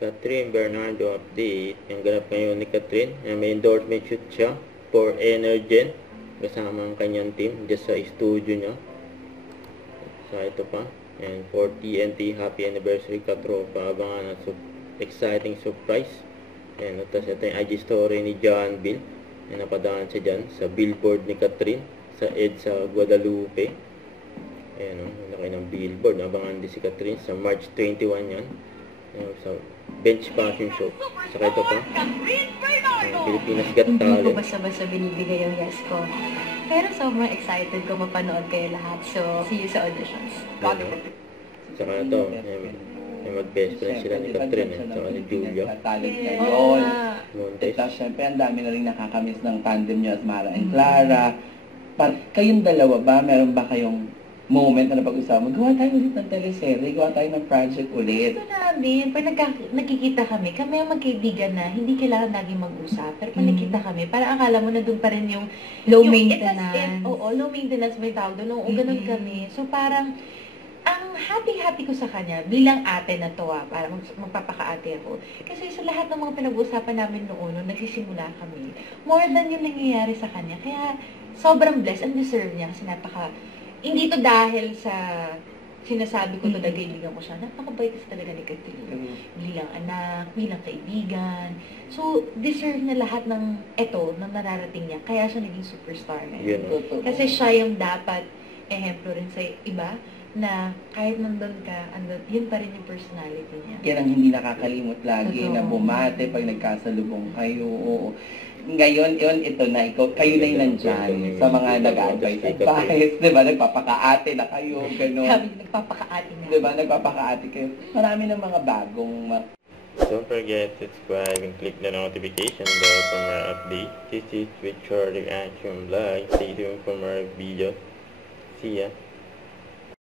Catherine Bernardo update. Ang ganap ngayon ni Catherine. May endorsement shoot siya for Energen. Kasama ang kanyang team just sa studio niya. So ito pa. And for TNT Happy Anniversary Katropa. Abangan ang exciting surprise. And tapos ito yung IG story ni John Bill. Na napadaan siya dyan sa billboard ni Catherine sa EDSA Guadalupe. Ayan o, laki ng billboard. Abangan din si Catherine sa March 21 yan. Sa bench fashion show. Saka ito pa, Pilipinas Got Talent. Hindi ko basta-basta binibigay yung yes ko. Pero sobrang excited ko mapanood kayo lahat. So, see you sa auditions. Saka ito, may mag-best friend sila ni Catherine at saka ni Julia. Talent ngayon. Montes. Tapos syempre, ang dami na rin nakakamiss ng tandem niyo at Mara and Clara. Kayong dalawa ba, meron ba kayong moment na napag-usapan? Gawa tayo ulit ng teleserye, gawa tayo ng project ulit. Gusto namin, pag nakikita kami ang magkaibigan na, hindi kailangan laging mag-usap. Pero pag nakikita kami, parang akala mo na doon pa rin yung Low maintenance. Low maintenance may tawag doon. O ganun kami. So parang, ang happy-happy ko sa kanya, bilang ate na to parang magpapaka-ate ako. Kasi sa lahat ng mga pinag-uusapan namin noon, nung nagsisimula kami, more than yung nangyayari sa kanya. Kaya sobrang blessed and deserve niya kasi hindi to dahil sa sinasabi ko to, kaibigan ko siya. Napakabait kasi talaga ni Catherine. Bilang anak, bilang kaibigan. So, deserve niya lahat ng na nararating niya. Kaya siya naging superstar ngayon. Kasi siya yung dapat ehemplo rin sa iba na kahit nandun ka, yun pa rin yung personality niya. Yan ang hindi nakakalimot lagi na bumate pag nagkasalubong kayo. Ngayon, ito na, kayo na yung nandyan sa mga nag-advise, diba? Nagpapakaate na kayo, gano'n. Sabi, nagpapakaate na. Diba? Nagpapakaate kayo. Marami ng mga bagong Don't forget to subscribe and click the notification bell for more updates. This is with Short Reaction Vlog. Stay tuned for more videos. See ya!